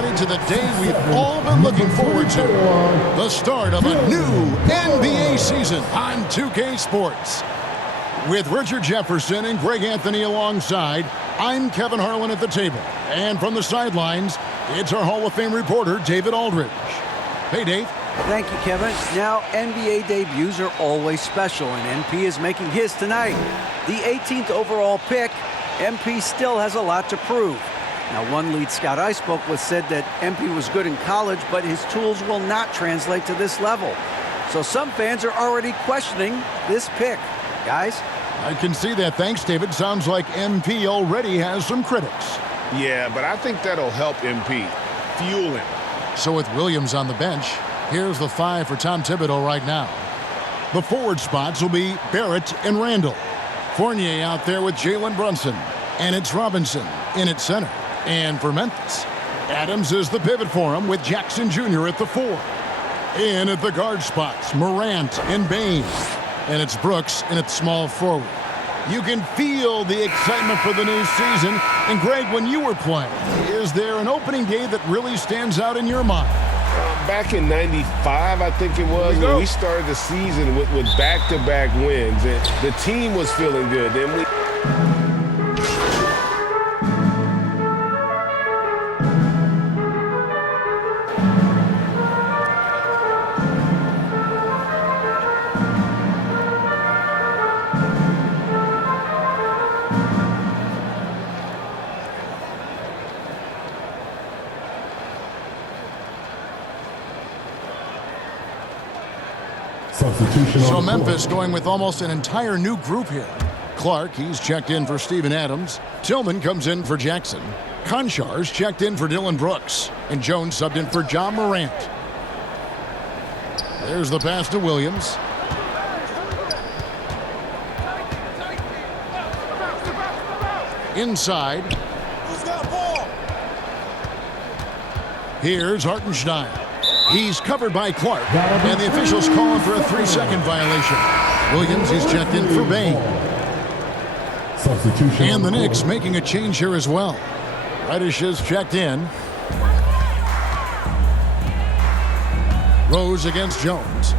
everybody, to the day we've all been looking forward to. The start of a new NBA season on 2K Sports. With Richard Jefferson and Greg Anthony alongside, I'm Kevin Harlan at the table. And from the sidelines, it's our Hall of Fame reporter, David Aldridge. Hey, Dave. Thank you, Kevin. Now, NBA debuts are always special, and MP is making his tonight. The 18th overall pick, MP still has a lot to prove. Now, one lead scout I spoke with said that MP was good in college, but his tools will not translate to this level. So some fans are already questioning this pick. Guys? I can see that. Thanks, David. Sounds like MP already has some critics. Yeah, but I think that'll help MP. Fuel him. So with Williams on the bench, here's the 5 for Tom Thibodeau right now. The forward spots will be Barrett and Randall. Fournier out there with Jalen Brunson. And it's Robinson in at center. And for Memphis, Adams is the pivot for him with Jackson Jr. at the 4. In at the guard spots, Morant and Bain. And it's Brooks in at small forward. You can feel the excitement for the new season. And Greg, when you were playing, is there an opening day that really stands out in your mind? Back in '95, I think it was, when we started the season with back-to-back wins. And the team was feeling good. Then we... So Memphis going with almost an entire new group here. Clark, he's checked in for Steven Adams. Tillman comes in for Jackson. Konchar's checked in for Dylan Brooks. And Jones subbed in for John Morant. There's the pass to Williams. Inside. Who's got ball? Here's Hartenstein. He's covered by Clark, and the officials calling for a 3-second violation. Williams is checked in for Bain. Substitution. And the Knicks making a change here as well. Reddish is checked in. Rose against Jones.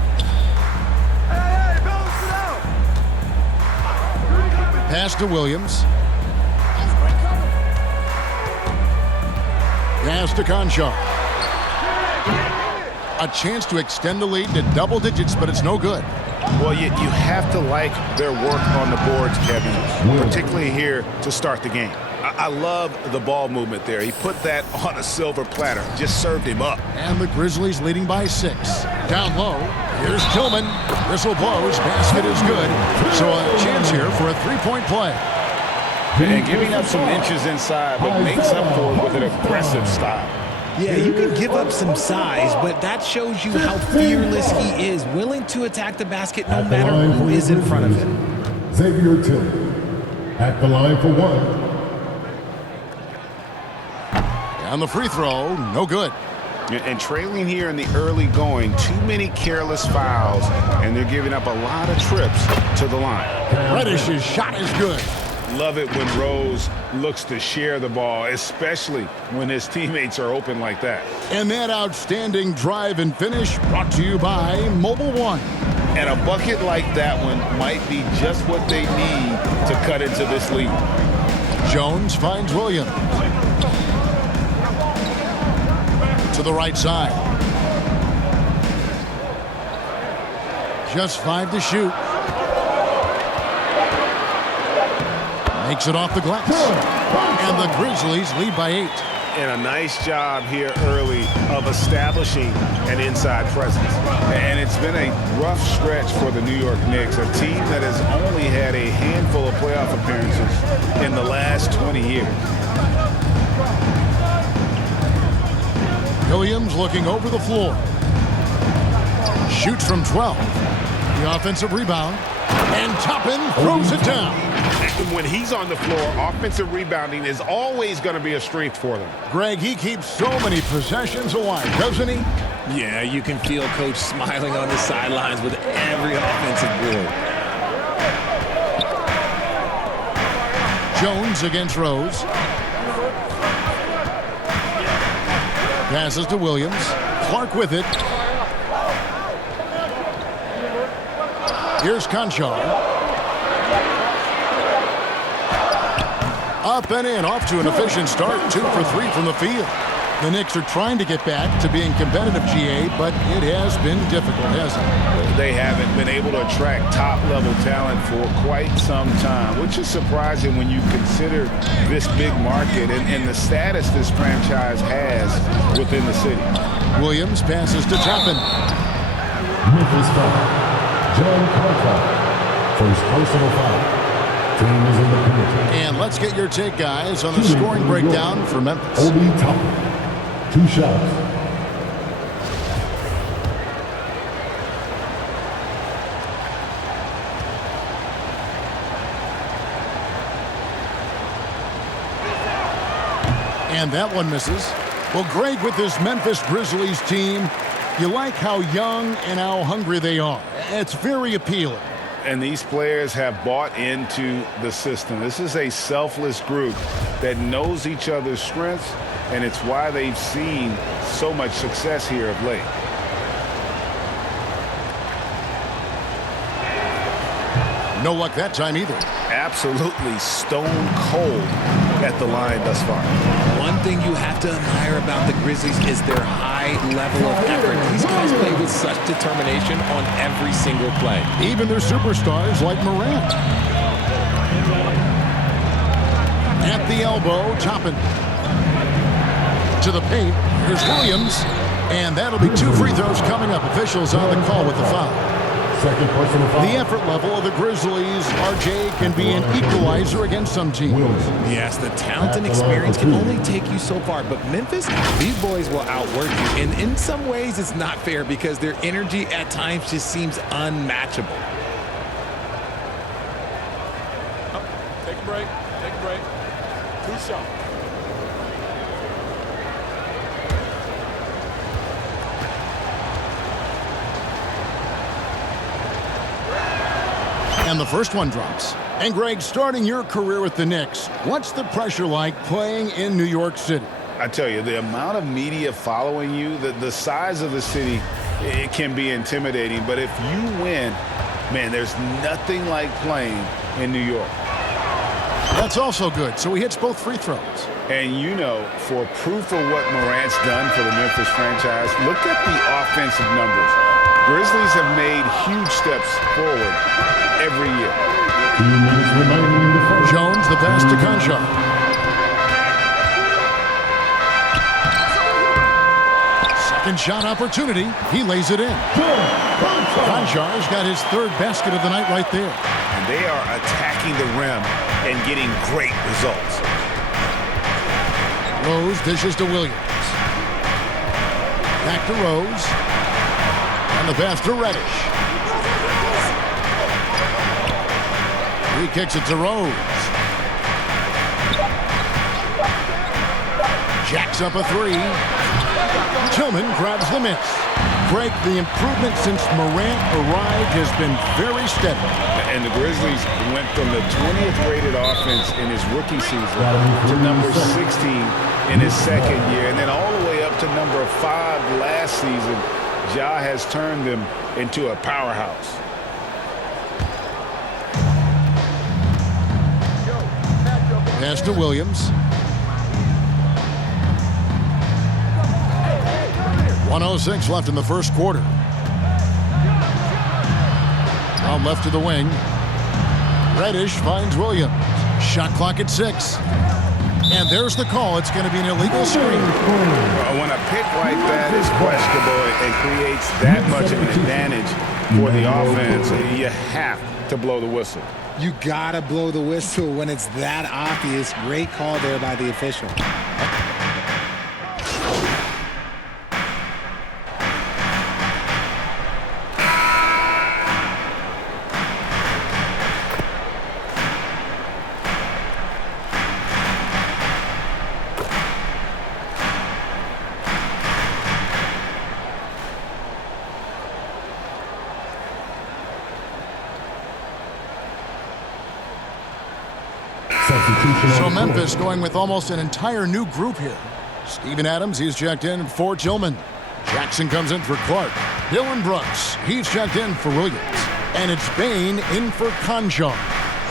Pass to Williams. Pass to Conchar. A chance to extend the lead to double digits, but it's no good. Well, you have to like their work on the boards, Kevin, particularly here to start the game. I love the ball movement there. He put that on a silver platter, just served him up. And the Grizzlies leading by 6. Down low, here's Tillman. Whistle blows, basket is good. So a chance here for a 3-point play. And giving up some inches inside, but makes up for it with an aggressive style. Yeah, you can give up some size, but that shows you how fearless he is, willing to attack the basket no matter who is in front of him. Xavier Tillman at the line for 1. And the free throw, no good. And trailing here in the early going, too many careless fouls, and they're giving up a lot of trips to the line. Reddish's shot is good. Love it when Rose looks to share the ball, especially when his teammates are open like that. And that outstanding drive and finish brought to you by Mobile One. And a bucket like that one might be just what they need to cut into this lead. Jones finds Williams. To the right side. Just 5 to shoot. Makes it off the glass. And the Grizzlies lead by 8. And a nice job here early of establishing an inside presence. And it's been a rough stretch for the New York Knicks, a team that has only had a handful of playoff appearances in the last 20 years. Williams looking over the floor. Shoots from 12. The offensive rebound. And Toppin throws it down. When he's on the floor, offensive rebounding is always going to be a strength for them. Greg, he keeps so many possessions alive, doesn't he? Yeah, you can feel Coach smiling on the sidelines with every offensive board. Jones against Rose. Passes to Williams. Clark with it. Here's Conchar. Up and in, off to an efficient start. 2 for 3 from the field. The Knicks are trying to get back to being competitive, GA, but it has been difficult, hasn't it? They haven't been able to attract top-level talent for quite some time, which is surprising when you consider this big market and the status this franchise has within the city. Williams passes to Toppin. Memphis foul. John Carter. First personal foul. Team is in the penalty. And let's get your take, guys, on the scoring breakdown for Memphis. Obi Toppin. 2 shots. And that one misses. Well, Greg, with this Memphis Grizzlies team, you like how young and how hungry they are. It's very appealing. And these players have bought into the system. This is a selfless group that knows each other's strengths, and it's why they've seen so much success here of late. No luck that time either. Absolutely stone cold at the line thus far. One thing you have to admire about the Grizzlies is their high level of effort. These guys play with such determination on every single play. Even their superstars like Morant. At the elbow, Toppin. To the paint. Here's Williams. And that'll be 2 free throws coming up. Officials on the call with the foul. Second personal foul. The effort level of the Grizzlies, RJ, can be an equalizer against some teams. Yes, the talent and experience can only take you so far. But Memphis, these boys will outwork you. And in some ways, it's not fair because their energy at times just seems unmatchable. Take a break. Take a break. 2 shots. And the first one drops. And Greg, starting your career with the Knicks, what's the pressure like playing in New York City? I tell you, the amount of media following you, the size of the city, it can be intimidating. But if you win, man, there's nothing like playing in New York. That's also good. So he hits both free throws. And you know, for proof of what Morant's done for the Memphis franchise, look at the offensive numbers. Grizzlies have made huge steps forward every year. 2 minutes remaining in the first. Jones, the pass to Conchar. Second shot opportunity. He lays it in. Conchar's got his 3rd basket of the night right there. And they are attacking the rim and getting great results. Rose dishes to Williams. Back to Rose. And the pass to Reddish. He kicks it to Rose. Jacks up a 3. Tillman grabs the miss. Greg, the improvement since Morant arrived has been very steady. And the Grizzlies went from the 20th rated offense in his rookie season to number 16 in his second year, and then all the way up to number 5 last season. Ja has turned them into a powerhouse. Pass to Williams. 1:06 left in the first quarter. Out left to the wing. Reddish finds Williams. Shot clock at 6. And there's the call. It's going to be an illegal screen. When a pick like that is questionable, it creates that much of an advantage for the offense. You have to blow the whistle. You gotta blow the whistle when it's that obvious. Great call there by the official. So Memphis going with almost an entire new group here. Steven Adams, he's checked in for Tillman. Jackson comes in for Clark. Dylan Brooks, he's checked in for Williams. And it's Bain in for Conchar.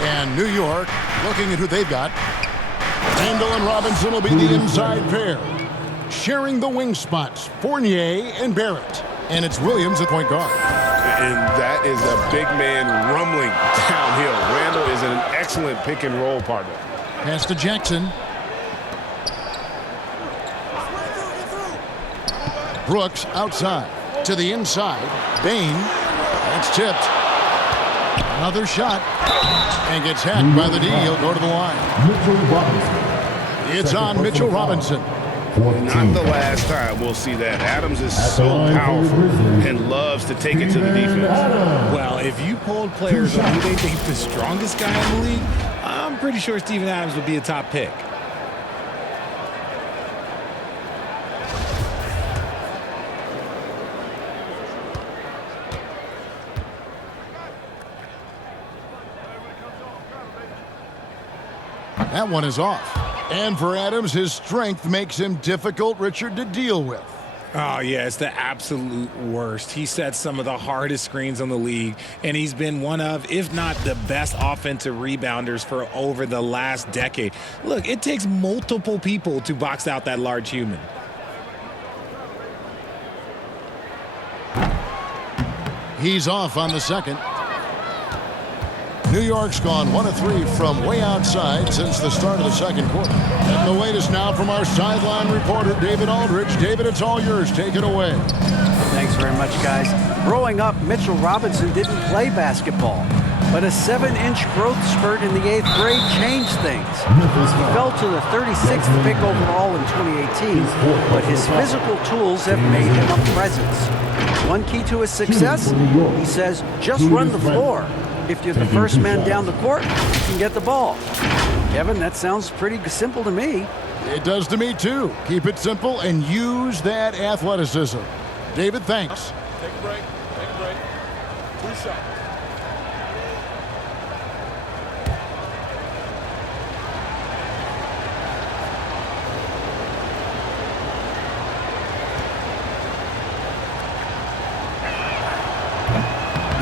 And New York, looking at who they've got. Randall and Robinson will be the inside pair. Sharing the wing spots, Fournier and Barrett. And it's Williams at point guard. And that is a big man rumbling downhill. Randall is an excellent pick and roll partner. Pass to Jackson. Brooks outside. To the inside. Bain. That's tipped. Another shot. And gets hacked by the D. He'll go to the line. It's on Mitchell Robinson. Not the last time we'll see that. Adams is so powerful and loves to take it to the defense. Well, if you polled players on who they think the strongest guy in the league, I'm pretty sure Steven Adams would be a top pick. That one is off. And for Adams, his strength makes him difficult, Richard, to deal with. Oh, yeah, it's the absolute worst. He sets some of the hardest screens on the league, and he's been one of, if not the best offensive rebounders for over the last decade. Look, it takes multiple people to box out that large human. He's off on the second. New York's gone 1 of 3 from way outside since the start of the second quarter. And the latest now from our sideline reporter, David Aldridge. David, it's all yours. Take it away. Thanks very much, guys. Growing up, Mitchell Robinson didn't play basketball, but a 7-inch growth spurt in the 8th grade changed things. He fell to the 36th pick overall in 2018, but his physical tools have made him a presence. One key to his success, he says, just run the floor. If you're the first man down the court, you can get the ball. Kevin, that sounds pretty simple to me. It does to me, too. Keep it simple and use that athleticism. David, thanks. Take a break. Take a break. 2 shots.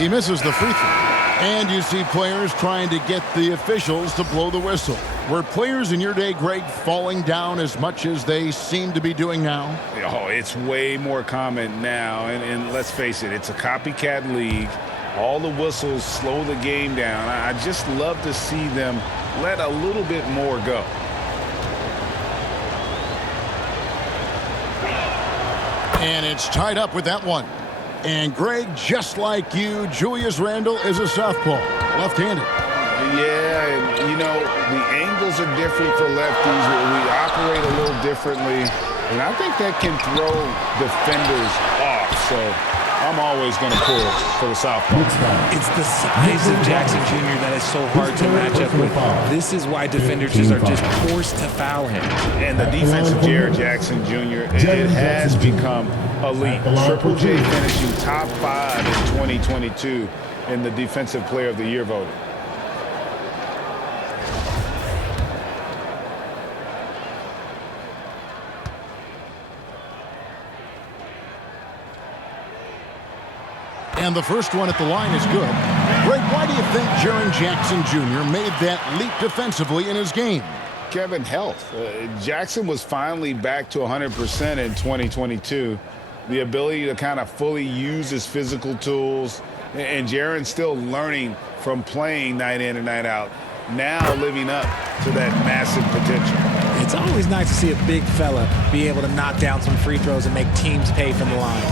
He misses the free throw. And you see players trying to get the officials to blow the whistle. Were players in your day, Greg, falling down as much as they seem to be doing now? Oh, it's way more common now. And let's face it, it's a copycat league. All the whistles slow the game down. I just love to see them let a little bit more go. And it's tied up with that one. And Greg, just like you, Julius Randle is a southpaw, left-handed. Yeah, and you know, the angles are different for lefties. We operate a little differently, and I think that can throw defenders off. So I'm always going to pull for the southpaw. It's the size of Jackson Jr. that is so hard to match up with. This is why defenders are just forced to foul him. And the defense of Jared Jackson Jr., it has become elite. Triple J finishing top 5 in 2022 in the Defensive Player of the Year voting. And the first one at the line is good. Greg, why do you think Jaren Jackson Jr. made that leap defensively in his game? Kevin, health. Jackson was finally back to 100% in 2022. The ability to kind of fully use his physical tools. And Jaren's still learning from playing night in and night out. Now living up to that massive potential. It's always nice to see a big fella be able to knock down some free throws and make teams pay from the line.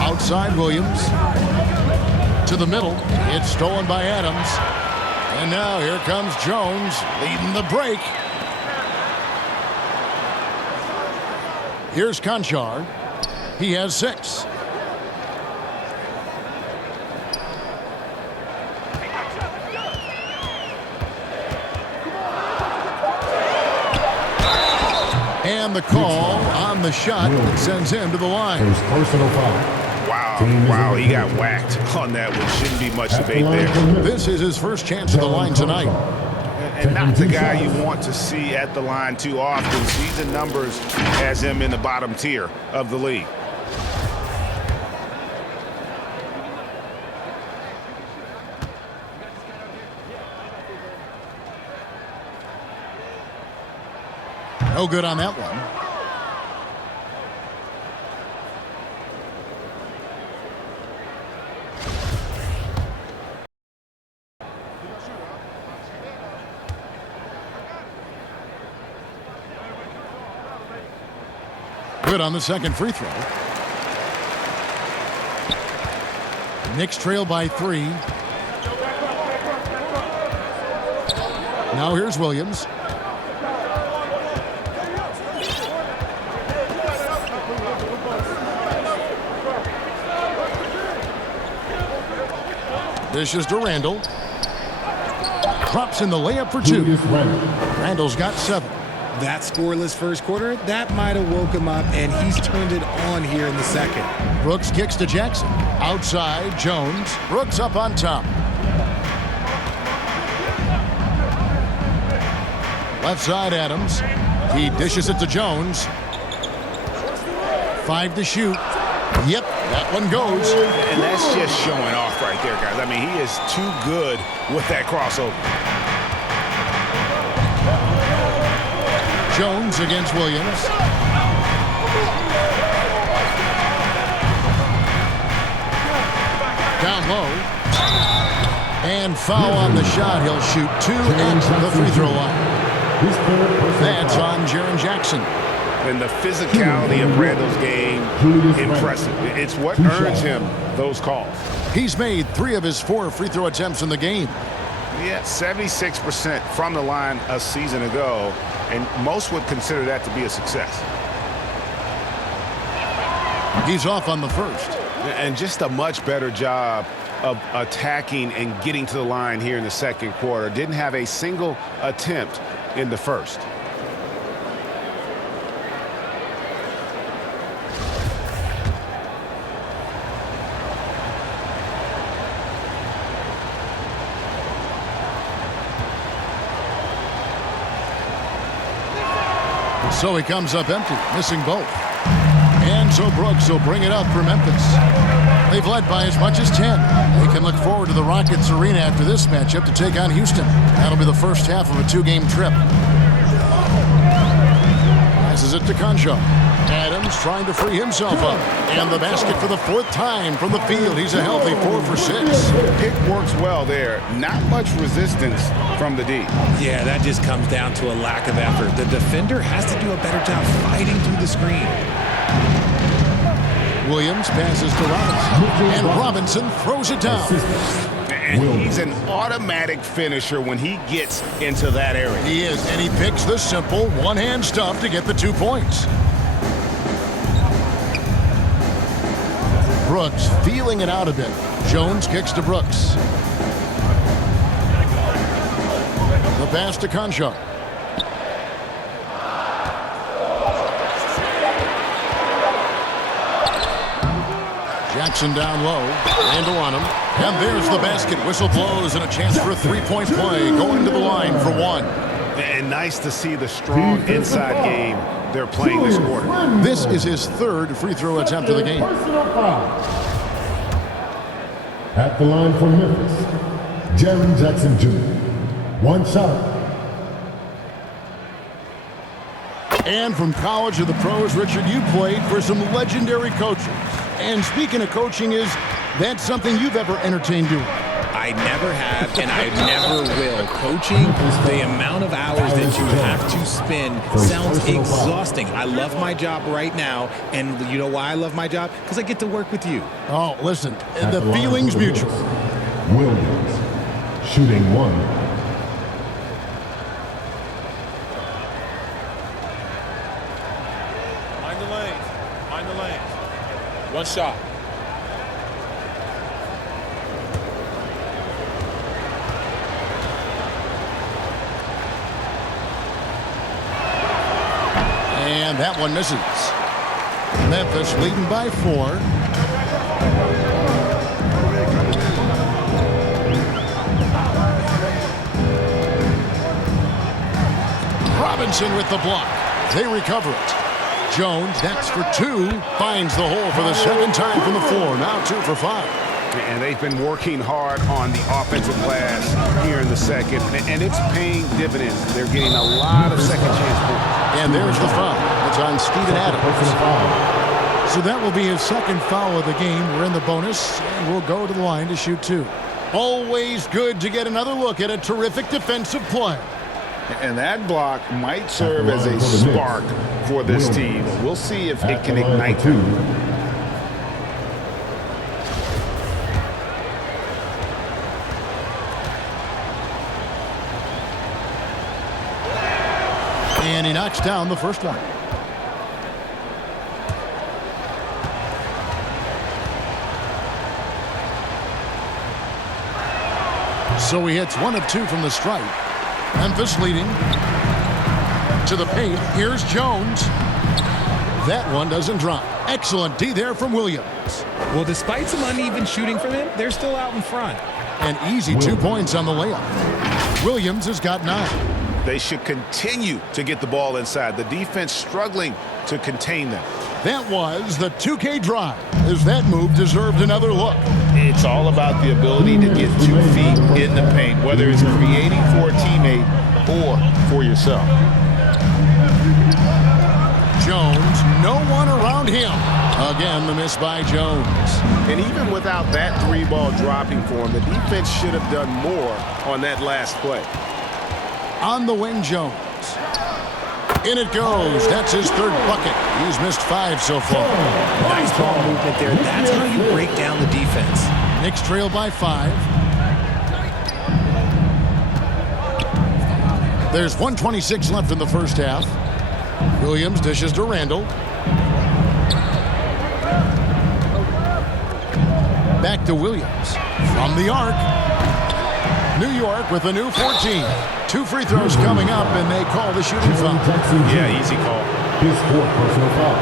Outside Williams. To the middle. It's stolen by Adams. And now here comes Jones leading the break. Here's Conchar. He has 6. And the call on the shot that sends him to the line. Personal foul. Wow, he got whacked on that one. Shouldn't be much debate there. This is his first chance at the line tonight. and not the guy you want to see at the line too often. Season numbers has him in the bottom tier of the league. No good on that one. Good on the second free throw. Knicks trail by 3. Now here's Williams. Dishes to Randall. Drops in the layup for 2. Randall's got 7. That scoreless first quarter, that might have woke him up, and he's turned it on here in the second. Brooks kicks to Jackson. Outside, Jones. Brooks up on top. Left side, Adams. He dishes it to Jones. 5 to shoot. Yep, that one goes. And that's just showing off right there, guys. I mean, he is too good with that crossover. Jones against Williams. Down low. And foul on the shot. He'll shoot 2 at the free throw line. That's on Jaren Jackson. And the physicality of Randall's game, impressive. It's what earns him those calls. He's made 3 of his 4 free throw attempts in the game. Yeah, 76% from the line a season ago, and most would consider that to be a success. He's off on the first. And just a much better job of attacking and getting to the line here in the second quarter. Didn't have a single attempt in the first. So he comes up empty, missing both. And so Brooks will bring it up for Memphis. They've led by as much as 10. They can look forward to the Rockets Arena after this matchup to take on Houston. That'll be the first half of a 2-game trip. Passes it to Concho. Adams trying to free himself up. And the basket for the 4th time from the field. He's a healthy 4 for 6. Pick works well there. Not much resistance from the D. Yeah, that just comes down to a lack of effort. The defender has to do a better job fighting through the screen. Williams passes to Robinson. And Robinson throws it down. And he's an automatic finisher when he gets into that area. He is, and he picks the simple one-hand stuff to get the 2 points. Brooks feeling it out a bit. Jones kicks to Brooks. The pass to Concho. Jackson down low. Randall on him. And there's the basket. Whistle blows and a chance for a 3-point play. Going to the line for 1. And nice to see the strong inside game they're playing this quarter. This is his 3rd free throw attempt of the game. At the line for Memphis, Jaren Jackson Jr. 1 shot. And from college to the pros, Richard, you played for some legendary coaches. And speaking of coaching, is that something you've ever entertained doing? I never have, and I never will. Coaching, the amount of hours that you have to spend sounds exhausting. I love my job right now, and you know why I love my job? Because I get to work with you. Oh, listen, the feeling's mutual. Williams, shooting 1. Mind the lanes. Mind the lanes. 1 shot. And that one misses. Memphis leading by 4. Robinson with the block. They recover it. Jones, that's for 2, finds the hole for the second time from the floor. Now 2 for 5. And they've been working hard on the offensive glass here in the second, and it's paying dividends. They're getting a lot of second chance points. And there's the foul. It's on Steven Adams. So that will be his second foul of the game. We're in the bonus, and we'll go to the line to shoot 2. Always good to get another look at a terrific defensive play. And that block might serve as a spark for this team. We'll see if it can ignite them. And he knocks down the first one. So he hits 1 of 2 from the stripe. Memphis leading to the paint. Here's Jones. That one doesn't drop. Excellent D there from Williams. Well, despite some uneven shooting from him, they're still out in front. An easy 2 points on the layup. Williams has got 9. They should continue to get the ball inside. The defense struggling to contain them. That was the 2K drive, as that move deserved another look. It's all about the ability to get 2 feet in the paint, whether it's creating for a teammate or for yourself. Jones, no one around him. Again, the miss by Jones. And even without that 3-ball dropping for him, the defense should have done more on that last play. On the wing, Jones. In it goes. That's his 3rd bucket. He's missed 5 so far. Nice ball movement there. That's how you break down the defense. Knicks trail by 5. There's 1:26 left in the first half. Williams dishes to Randall. Back to Williams. From the arc. New York with a new 14. 2 free throws coming up, and they call the shooting foul. Yeah, easy call. His 4th personal foul.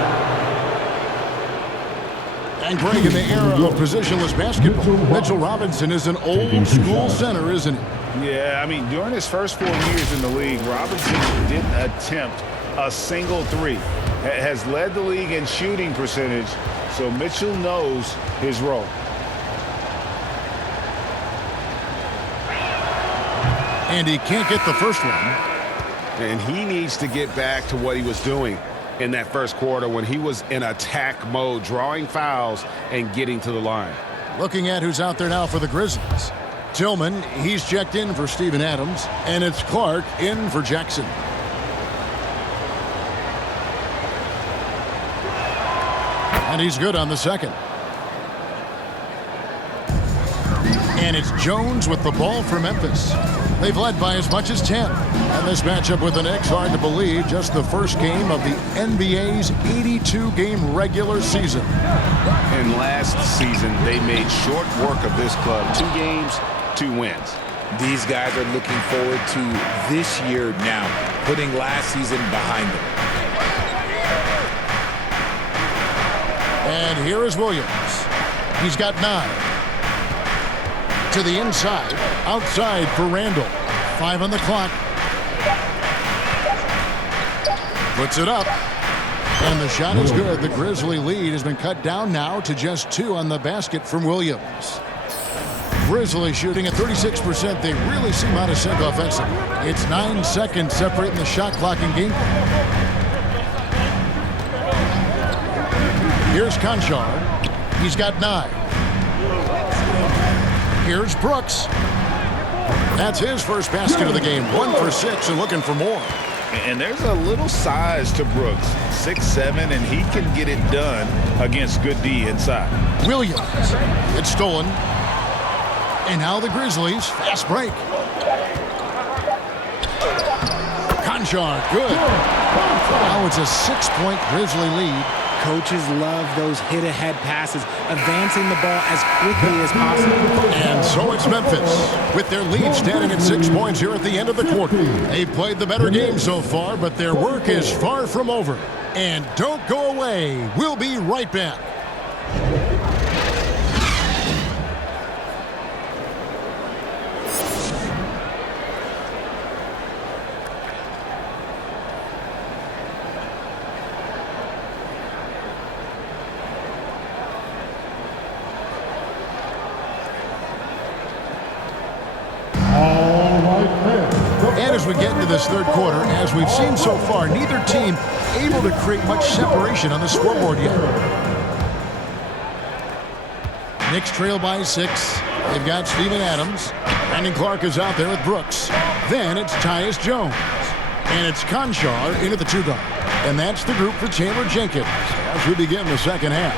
And Greg, in the era of positionless basketball, Mitchell Robinson is an old-school center, isn't he? Yeah, I mean, during his first 4 years in the league, Robinson didn't attempt a single 3. Has led the league in shooting percentage, so Mitchell knows his role. And he can't get the first one. And he needs to get back to what he was doing in that first quarter when he was in attack mode, drawing fouls and getting to the line. Looking at who's out there now for the Grizzlies. Tillman, he's checked in for Steven Adams, and it's Clark in for Jackson. And he's good on the second. And it's Jones with the ball for Memphis. They've led by as much as 10. And this matchup with the Knicks, hard to believe, just the first game of the NBA's 82-game regular season. And last season, they made short work of this club. 2 games, 2 wins. These guys are looking forward to this year now, putting last season behind them. And here is Williams. He's got 9. To the inside, outside for Randall. 5 on the clock. Puts it up. And the shot is good. The Grizzly lead has been cut down now to just 2 on the basket from Williams. Grizzly shooting at 36%. They really seem out of sync offensively. It's 9 seconds separating the shot clock and game. Here's Conchar. He's got 9. Here's Brooks. That's his first basket of the game. 1 for 6 and looking for more. And there's a little size to Brooks. 6'7", and he can get it done against good D inside. Williams. It's stolen. And now the Grizzlies. Fast break. Conchar. Good. Now it's a 6-point Grizzly lead. Coaches love those hit-ahead passes, advancing the ball as quickly as possible. And so it's Memphis, with their lead standing at 6 points here at the end of the quarter. They've played the better game so far, but their work is far from over. And don't go away. We'll be right back. And as we get into this third quarter, as we've seen so far, neither team able to create much separation on the scoreboard yet. Knicks trail by 6. They've got Steven Adams. Brandon Clark is out there with Brooks. Then it's Tyus Jones. And it's Conchar into the 2-guard. And that's the group for Taylor Jenkins as we begin the second half.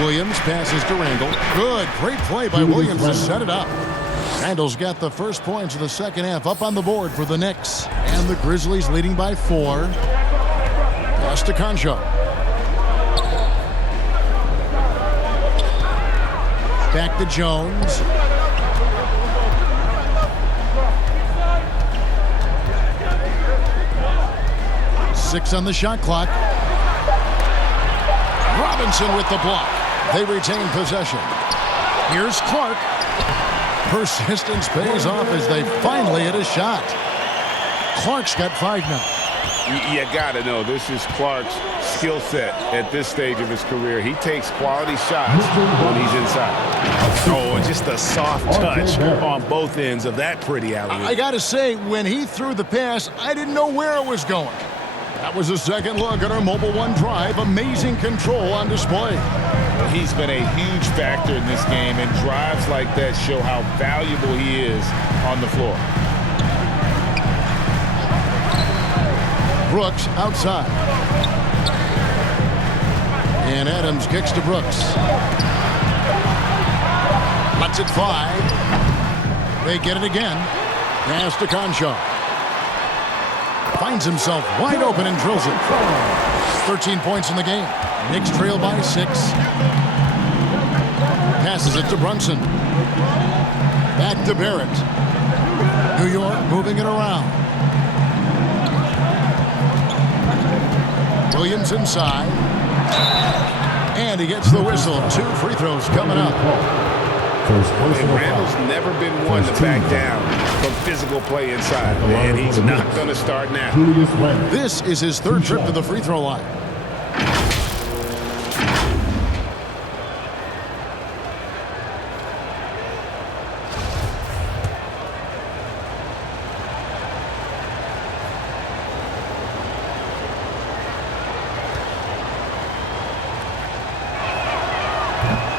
Williams passes to Randall. Good, great play by Williams to set it up. Randall's got the first points of the second half up on the board for the Knicks. And the Grizzlies leading by 4. Pass to Conchar. Back to Jones. Six on the shot clock. Robinson with the block. They retain possession. Here's Clark. Persistence pays off as they finally hit a shot. Clark's got 5 now. You got to know this is Clark's skill set at this stage of his career. He takes quality shots when he's inside. Oh, and just a soft touch on both ends of that pretty alley-oop. I got to say, when he threw the pass, I didn't know where it was going. That was a second look at our Mobile One drive. Amazing control on display. Well, he's been a huge factor in this game, and drives like that show how valuable he is on the floor. Brooks outside. And Adams kicks to Brooks. Lets it fly. They get it again. Pass to Conchar. Finds himself wide open and drills it. 13 points in the game. Knicks trail by 6. Passes it to Brunson. Back to Barrett. New York moving it around. Williams inside. And he gets the whistle. 2 free throws coming up. And Randall's never been one to back down from physical play inside, and he's not going to start now. This is his 3rd trip to the free throw line.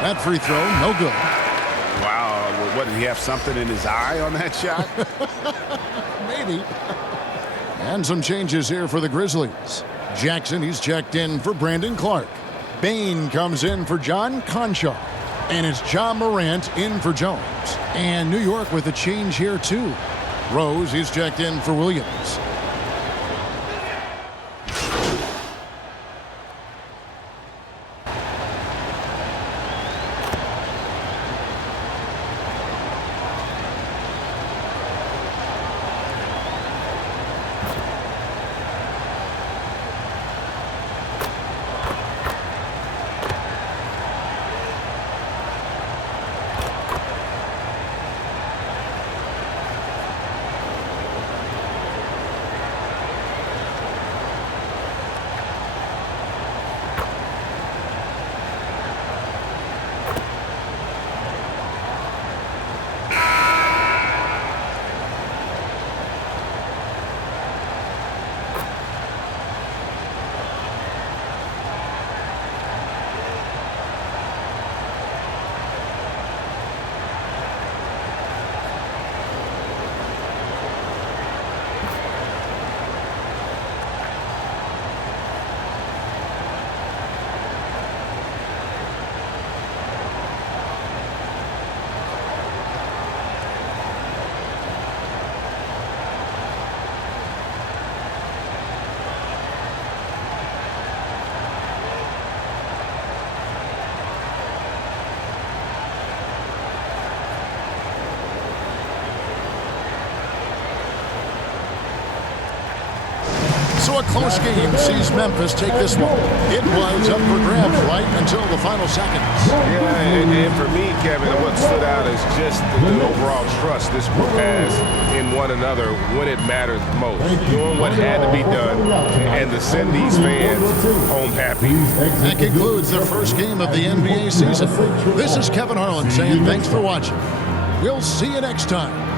That free throw, no good. Wow, what, did he have something in his eye on that shot? Maybe. And some changes here for the Grizzlies. Jackson, he's checked in for Brandon Clark. Bain comes in for John Conchar. And it's John Morant in for Jones. And New York with a change here, too. Rose, he's checked in for Williams. So a close game sees Memphis take this one. It was up for grabs right until the final seconds. Yeah, and for me, Kevin, what stood out is just the overall trust this group has in one another when it matters most. Doing what had to be done and to send these fans home happy. That concludes the first game of the NBA season. This is Kevin Harlan saying thanks for watching. We'll see you next time.